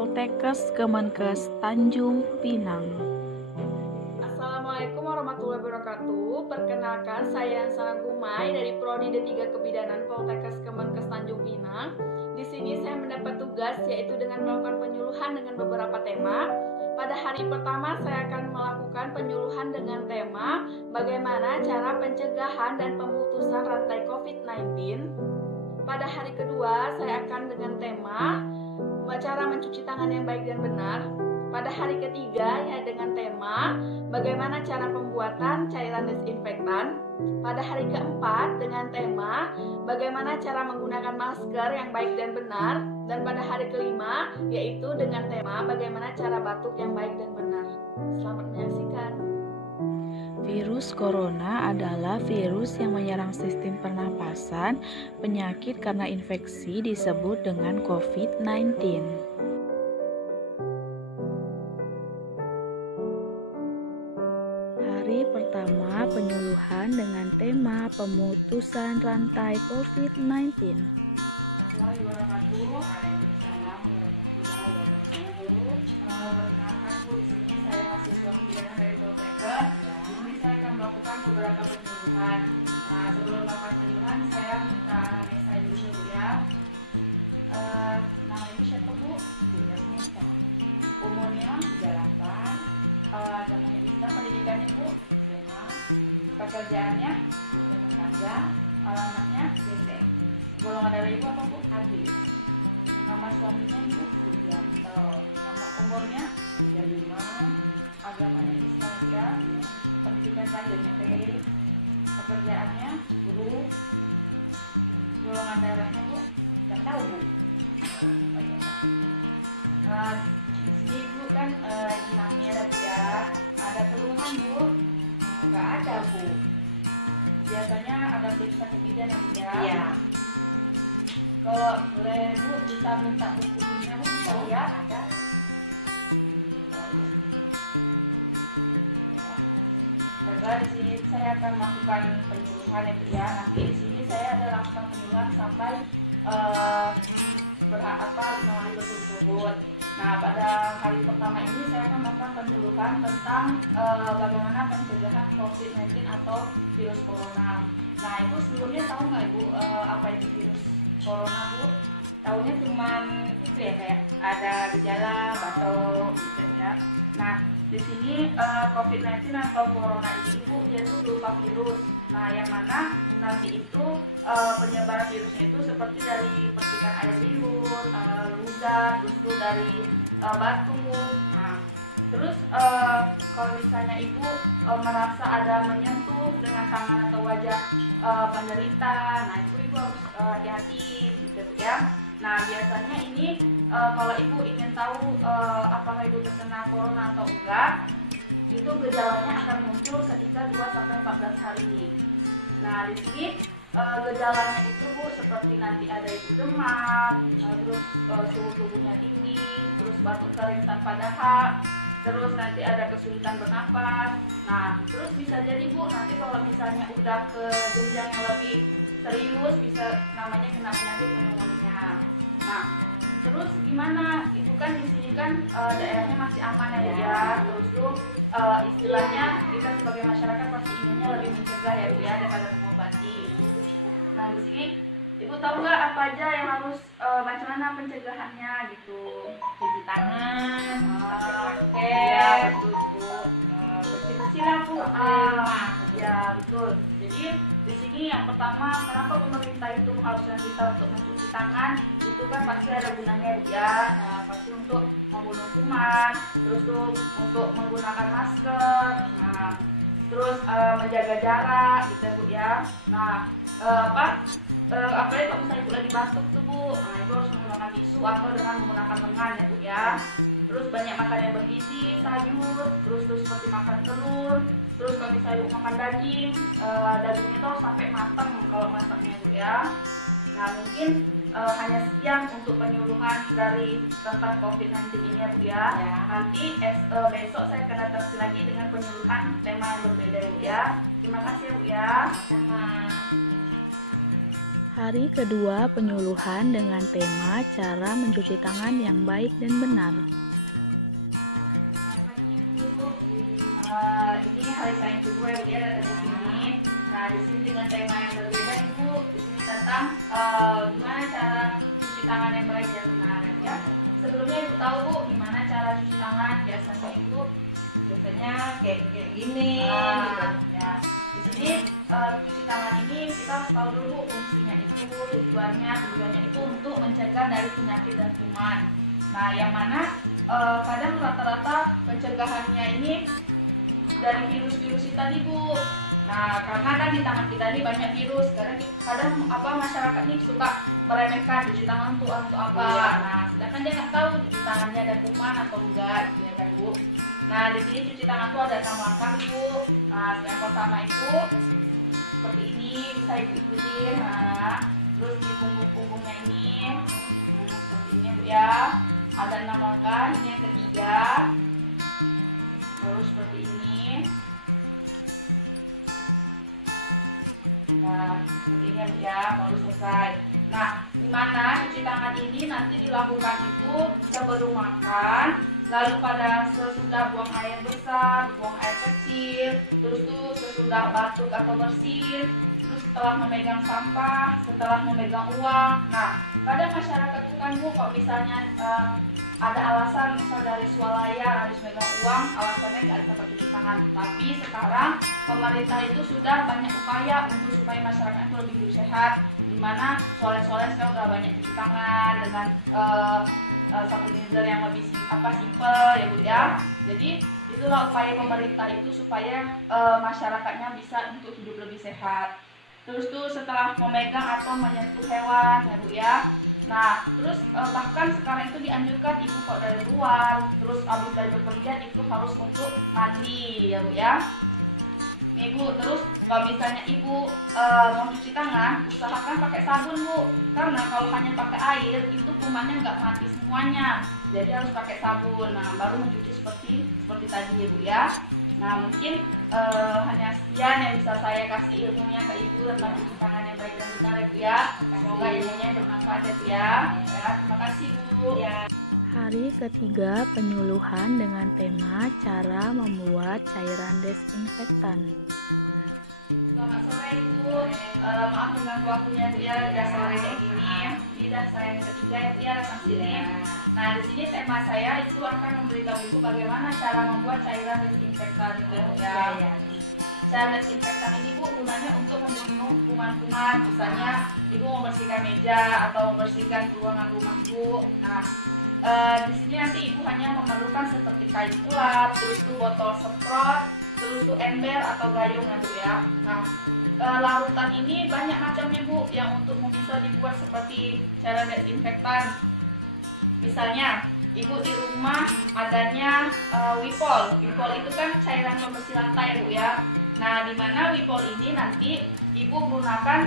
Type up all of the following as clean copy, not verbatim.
Poltekkes Kemenkes Tanjung Pinang. Assalamualaikum warahmatullahi wabarakatuh. Perkenalkan, saya Yansana Gumai dari Prodi D3 Kebidanan Poltekkes Kemenkes Tanjung Pinang. Di sini saya mendapat tugas yaitu dengan melakukan penyuluhan dengan beberapa tema. Pada hari pertama saya akan melakukan penyuluhan dengan tema bagaimana cara pencegahan dan pemutusan rantai COVID-19. Pada hari kedua saya akan dengan tema cara mencuci tangan yang baik dan benar. Pada hari ketiga ya dengan tema bagaimana cara pembuatan cairan desinfektan. Pada hari keempat dengan tema bagaimana cara menggunakan masker yang baik dan benar. Dan pada hari kelima yaitu dengan tema bagaimana cara batuk yang baik dan benar. Selamat menyaksikan. Virus corona adalah virus yang menyerang sistem pernapasan. Penyakit karena infeksi disebut dengan COVID-19. Hari pertama penyuluhan dengan tema pemutusan rantai COVID-19. Perkenalkan Bu, di sini saya mahasiswa kebidanan dari Poltekkes. Di sini saya akan melakukan beberapa penyuluhan. Nah, sebelum melakukan penyuluhan, saya minta nama saya dulu Bu ya. Nama Ibu siapa Bu? Ibu Yasmita. Umurnya 38. Namanya Isra, pendidikannya Bu SMA. Pekerjaannya rumah tangga. Alamatnya Dendeng. Golongan darah Ibu apa Bu? AB. Nama suaminya Ibu Sugianto. Nama umurnya 35. Agamanya Islam ya. Pendidikan terakhirnya TK. Pekerjaannya guru. Golongan darahnya Bu? Nggak tahu Bu. Di sini Ibu kan lagi hamil ya Bu ya. Ada keluhan Bu? Nggak ada Bu. Biasanya ada periksa kebidan ya Bu ya. Iya. Kalau boleh Bu bisa minta buku ini Bu bisa lihat ada. Baiklah, di sini saya akan melakukan penyuluhan ya Bu ya. Nanti di sini saya ada lakukan penyuluhan sampai melalui tersebut. Nah, pada hari pertama ini saya akan melakukan penyuluhan tentang bagaimana pencegahan COVID-19 atau virus corona. Nah, Ibu sebelumnya tahu nggak Ibu apa itu virus corona Bu? Tahunya cuman itu ya, kayak ada gejala batuk gitu ya. Nah, di sini COVID-19 atau corona ini Bu, dia itu berupa virus. Nah, yang mana nanti itu penyebaran virusnya itu seperti dari percikan air liur, ludah, terus itu dari batuk. Nah, terus kalau misalnya Ibu merasa ada menyentuh dengan tangan atau wajah penderita, nah itu Ibu harus hati-hati gitu ya. Nah, biasanya ini kalau Ibu ingin tahu apakah Ibu terkena corona atau enggak, itu gejalanya akan muncul ketika 2-14 hari. Nah, di sini gejalanya itu Bu seperti nanti ada itu demam, terus suhu tubuhnya tinggi, terus batuk kering tanpa dahak, terus nanti ada kesulitan bernapas. Nah, terus bisa jadi Bu nanti kalau misalnya udah ke jenjang yang lebih serius bisa namanya kena penyakit pneumonia. Nah, terus gimana? Ibu kan di sini kan daerahnya masih aman ya Bu ya. Terus tuh istilahnya kita sebagai masyarakat pasti inginnya lebih mencegah ya Bu ya daripada mengobati. Nah, di sini Ibu tahu nggak apa aja yang harus bagaimana pencegahannya gitu? Cuci tangan, pakai masker, ya betul Bu. Bersih-bersih lah Bu. Ya betul. Jadi di sini yang pertama, kenapa pemerintah itu mengharuskan kita untuk mencuci tangan? Itu kan pasti ada gunanya Bu ya. Nah, pasti untuk membunuh kuman, terus tuh untuk menggunakan masker. Nah, terus menjaga jarak gitu ya Bu ya. Nah, apalagi kalau misalnya Ibu lagi batuk tuh Bu, nah Ibu harus menggunakan tisu atau dengan menggunakan lengan ya Bu ya. Terus banyak makan yang bergizi, sayur, terus seperti makan telur. Terus kalau misalnya Ibu makan daging, dagingnya itu harus sampai matang kalau masaknya Bu ya. Nah, mungkin hanya sekian untuk penyuluhan dari tentang COVID-19 ini ya Bu ya. Nanti besok saya akan datang lagi dengan penyuluhan tema yang berbeda ya Bu ya. Terima kasih ya Bu ya. Sama. Hari kedua penyuluhan dengan tema cara mencuci tangan yang baik dan benar. Ini hari saya yang kedua ya, ada di sini. Nah, di sini dengan tema yang berbeda Ibu. Di sini tentang gimana cara cuci tangan yang baik dan benar ya. Sebelumnya Ibu tahu Bu gimana cara cuci tangan biasanya Ibu? Biasanya kayak gini gitu. Ya. Di sini cuci tangan ini kita harus tahu dulu Bu, fungsinya itu, tujuannya itu untuk mencegah dari penyakit dan kuman. Nah, yang mana kadang rata-rata pencegahannya ini dari virus-virus itu tadi Bu. Nah, karena kan di tangan kita ini banyak virus, kadang masyarakat ini suka meremehkan cuci tangan untuk apa. Iya. Nah, sedangkan dia nggak tahu di tangannya ada kuman atau enggak, gitu ya kan Bu. Nah, di sini cuci tangan tuh ada 6 langkah Bu. Nah, yang pertama itu seperti ini, bisa Ibu ikutin. Nah, terus di punggungnya ini, seperti ini Bu ya. Ada 6 langkah. Ini yang ketiga. Terus seperti ini. Nah, seperti ini ya, baru selesai. Nah, dimana cuci tangan ini nanti dilakukan itu sebelum makan, lalu pada sesudah buang air besar, buang air kecil, terus tuh sesudah batuk atau bersin, terus setelah memegang sampah, setelah memegang uang. Nah, kadang masyarakat tuh kan Bu, kalau misalnya ada alasan misal dari swalayan harus megang uang, alasannya nggak dapat cuci tangan. Tapi sekarang pemerintah itu sudah banyak upaya untuk supaya masyarakat itu lebih hidup sehat, dimana swalayan sekarang udah banyak cuci tangan dengan sanitizer yang lebih simple ya Bu ya. Jadi itulah upaya pemerintah itu supaya masyarakatnya bisa untuk hidup lebih sehat. Terus tuh setelah memegang atau menyentuh hewan ya Bu ya. Nah, terus bahkan sekarang itu dianjurkan Ibu kok dari luar, terus habis dari bepergian itu harus untuk mandi ya Bu ya. Nih Bu, terus kalau misalnya Ibu mau cuci tangan, usahakan pakai sabun Bu. Karena kalau hanya pakai air, itu kumannya nggak mati semuanya. Jadi harus pakai sabun. Nah, baru mencuci seperti tadi ya Bu ya. Nah, mungkin hanya sekian yang bisa saya kasih ilmunya ke Ibu tentang cuci tangan yang baik dan benar ya Bu ya. Semoga ilmunya bermanfaat ya Bu ya. Ya, terima kasih Bu. Ya. Hari ketiga penyuluhan dengan tema cara membuat cairan desinfektan. Selamat sore Ibu. Maaf mengganggu waktunya Bu ya, udah sore kayak gini. Ini udah saya yang ketiga ya Bu ya, datang sini. Nah, di sini tema saya itu akan memberitahu Ibu bagaimana cara membuat cairan desinfektan gitu ya. Cairan desinfektan ini Bu gunanya untuk membunuh kuman-kuman. Misalnya Ibu membersihkan meja atau membersihkan ruangan rumah Bu. Nah, di sini nanti Ibu hanya memerlukan seperti kain ulat, terus tuh botol semprot, terus tuh ember atau gayung ya Bu ya. Nah, larutan ini banyak macamnya Bu yang untuk bisa dibuat seperti cairan desinfektan. Misalnya Ibu di rumah adanya Wipol. Wipol itu kan cairan pembersih lantai ya Bu ya. Nah, di mana Wipol ini nanti Ibu gunakan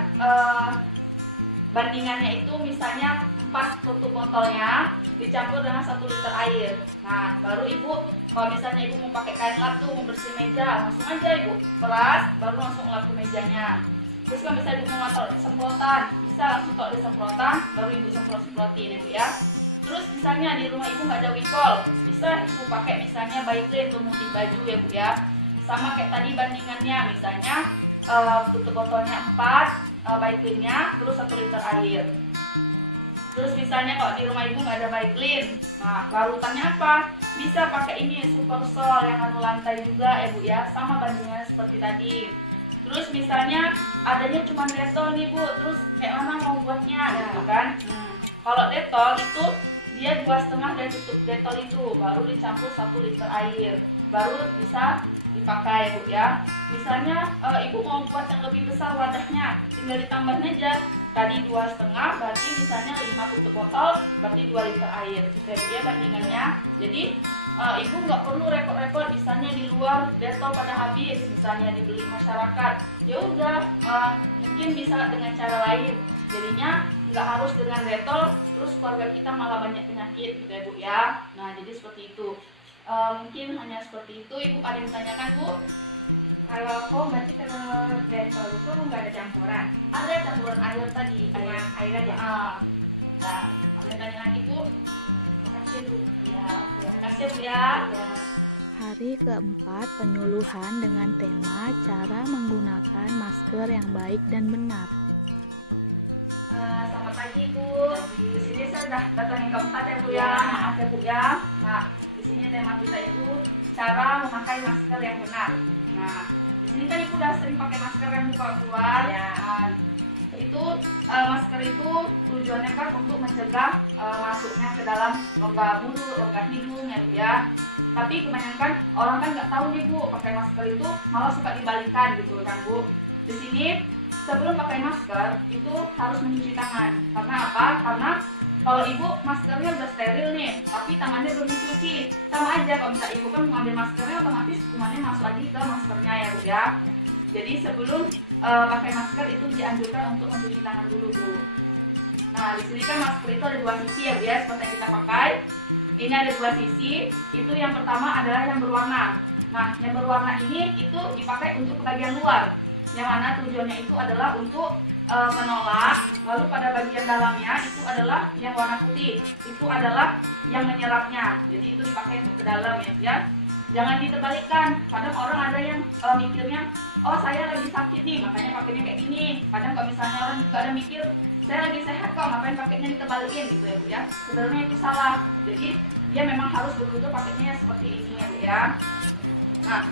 bandingannya itu misalnya 4 tutup botolnya dicampur dengan 1 liter air. Nah, baru Ibu kalau misalnya Ibu mau pakai kain lap tuh membersih meja, langsung aja Ibu peras, baru langsung lap ke mejanya. Terus kalau misalnya Ibu mau taruh di semprotan, bisa langsung taruh di semprotan, baru Ibu semprotin Ibu ya. Terus misalnya di rumah Ibu nggak ada Wipol, bisa Ibu pakai misalnya Baiklin untuk pemutih baju ya Bu ya. Sama kayak tadi bandingannya, misalnya tutup botolnya 4, Baiklinnya, terus 1 liter air. Terus misalnya kalau di rumah Ibu nggak ada Baiklin, nah larutannya apa? Bisa pakai ini Super Sol yang anu lantai juga ya Bu ya, sama bandingannya seperti tadi. Terus misalnya adanya cuma Dettol nih Bu, terus kayak mana mau buatnya gitu kan? Kalau Dettol itu dia 2,5 dari tutup Dettol itu, baru dicampur 1 liter air, baru bisa dipakai Bu ya. Misalnya Ibu mau buat yang lebih besar wadahnya, tinggal ditambahin aja. Tadi 2,5 berarti misalnya 5 tutup botol, berarti 2 liter air. Gitu ya Bu ya bandingannya. Jadi Ibu nggak perlu repot-repot misalnya di luar Dettol pada habis, misalnya dibeli masyarakat. Ya udah mungkin bisa dengan cara lain. Jadinya nggak harus dengan Dettol, terus keluarga kita malah banyak penyakit gitu ya Bu ya. Nah jadi seperti itu. Mungkin hanya seperti itu. Ibu ada yang ditanyakan Bu? Kalau foam berarti kalau detol itu nggak ada campuran, Ada campuran air tadi, cuma air aja. Nah, kalian tanya lagi Bu. Makasih Bu. Ya, oke. Makasih Bu ya. Ya. Hari keempat, penyuluhan dengan tema cara menggunakan masker yang baik dan benar. Selamat pagi Bu. Di sini saya sudah datang yang keempat ya Bu ya. Maaf ya Bu ya. Nah, di sini tema kita itu cara memakai masker yang benar. Nah, di sini kan Ibu udah sering pakai masker yang buka keluar. Ya. Nah, itu masker itu tujuannya kan untuk mencegah masuknya ke dalam rongga mulut, rongga hidung ya Bu ya. Tapi kebanyakan orang kan nggak tahu nih Bu, pakai masker itu malah suka dibalikan gitu kan Bu. Di sini sebelum pakai masker itu harus mencuci tangan. Karena apa? Karena kalau Ibu maskernya udah steril nih, tapi tangannya belum dicuci, sama aja kalau misalnya Ibu kan mengambil maskernya otomatis kumannya masuk lagi ke maskernya ya Bu ya. Jadi sebelum pakai masker itu dianjurkan untuk mencuci tangan dulu Bu. Nah, di sini kan masker itu ada dua sisi ya Bu ya, seperti yang kita pakai. Ini ada dua sisi. Itu yang pertama adalah yang berwarna. Nah, yang berwarna ini itu dipakai untuk bagian luar, yang mana tujuannya itu adalah untuk menolak. Lalu pada bagian dalamnya itu adalah yang warna putih, itu adalah yang menyerapnya. Jadi itu dipakai untuk ke dalam ya Bu ya. Jangan diterbalikan. Kadang orang ada yang mikirnya, oh saya lagi sakit nih, makanya pakainya kayak gini. Kadang kalau misalnya orang juga ada mikir, saya lagi sehat kok, ngapain pakainya ditebalikin gitu ya Bu ya. Sebenarnya itu salah. Jadi dia memang harus betul-betul pakainya seperti ini ya Bu ya. Nah,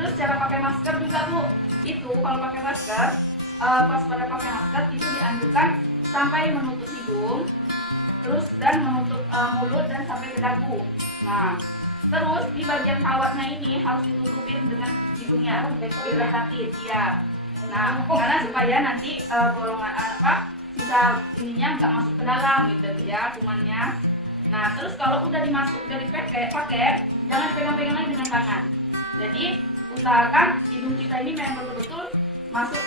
terus cara pakai masker juga Bu. Itu kalau pakai masker, pas pada pakai masker itu dianjurkan sampai menutup hidung, terus dan menutup mulut dan sampai ke dagu. Nah, terus di bagian kawatnya ini harus ditutupin dengan hidungnya, diratakin, ya. Nah, karena supaya nanti golongan sisa ininya nggak masuk ke dalam gitu ya, kumannya. Nah, terus kalau udah dipakai, jangan pegang-pegang lagi dengan tangan. Jadi usahakan hidung kita ini memang betul-betul masuk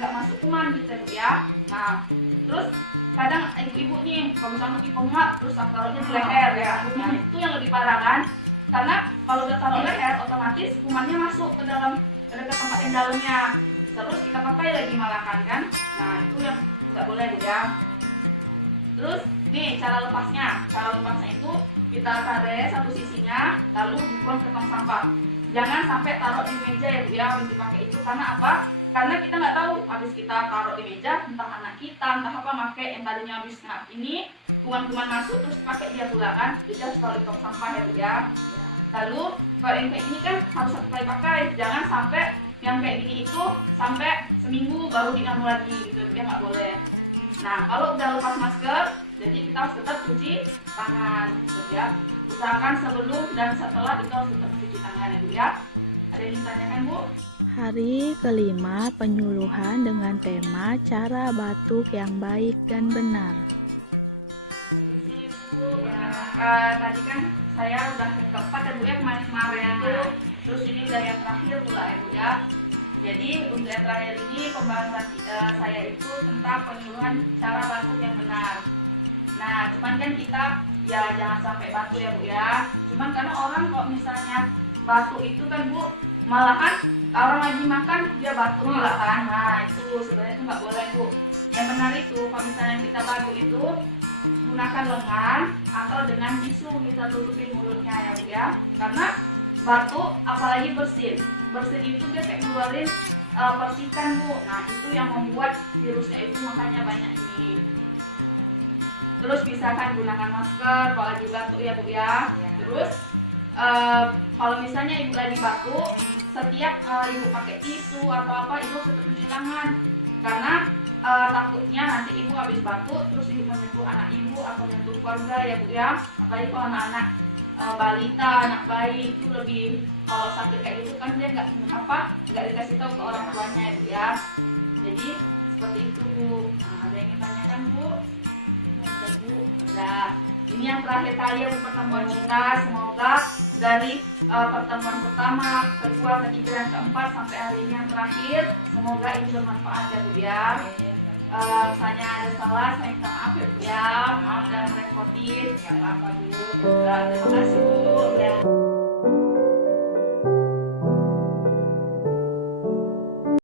nggak masuk kuman gitu ya. Nah, terus kadang ibu-ibu nih kalau misalnya lagi pengap terus taruhnya di leher ya. Nah, itu yang lebih parah kan, karena kalau udah taruh leher otomatis kumannya masuk ke dalam ke tempat yang dalamnya, terus kita pakai lagi malahan kan. Nah, itu yang nggak boleh Bu ya. Terus nih cara lepasnya itu kita tarik satu sisinya lalu dibuang ke tong sampah. Jangan sampai taruh di meja ya Bu ya habis dipakai itu. Karena apa? Karena kita nggak tahu habis kita taruh di meja, entah anak kita entah apa pakai yang tadinya habis ini kuman-kuman masuk terus pakai dia pula kan. Jadi harus taruh di tong sampah ya Bu ya. Lalu kalau yang kayak gini kan harus satu kali pakai. Jangan sampai yang kayak gini itu sampai seminggu baru diganggu lagi gitu ya, nggak boleh. Nah, kalau udah lepas masker, jadi kita harus tetap cuci tangan gitu ya. Usahakan sebelum dan setelah itu harus tetap cuci tangan ya Bu ya. Ada yang ditanyakan Bu? Hari kelima, penyuluhan dengan tema cara batuk yang baik dan benar. Tadi kan saya udah yang keempat ya Bu ya, kemarin itu. Terus ini udah yang terakhir pula ya Bu ya. Jadi untuk yang terakhir ini pembahasan saya itu tentang penyuluhan cara batuk yang benar. Nah, cuman kan kita ya jangan sampai batuk ya Bu ya. Cuman karena orang kok misalnya batuk itu kan Bu, malahan orang lagi makan dia batuk malahan. Nah, itu sebenarnya itu nggak boleh Bu. Yang benar itu kalau misalnya kita batuk itu gunakan lengan atau dengan tisu kita tutupin mulutnya ya Bu ya. Karena batuk apalagi bersin itu dia kayak ngeluarin percikan Bu. Nah, itu yang membuat virusnya itu makanya banyak ini. Terus bisa kan gunakan masker kalau lagi batuk ya Bu ya. Terus kalau misalnya Ibu lagi batuk, setiap Ibu pakai tisu atau apa, Ibu harus tetap cuci tangan. Karena takutnya nanti Ibu habis batuk terus Ibu menyentuh anak Ibu atau menyentuh keluarga ya Bu ya. Apalagi kalau anak-anak balita, anak bayi itu lebih, kalau sakit kayak gitu kan dia nggak dikasih tahu ke orang tuanya ya Bu ya. Jadi seperti itu Bu. Nah, ada yang ditanyakan Bu? Ada Bu. Udah. Ini yang terakhir kali ya Bu pertemuan kita. Semoga dari pertemuan pertama, kedua, ketiga, dan keempat sampai hari ini yang terakhir, semoga ini bermanfaat ya Bu ya. Misalnya ada salah, saya minta maaf ya Bu ya. Maaf dan merepotin. Nggak apa-apa Bu. Terima kasih Bu. Ya.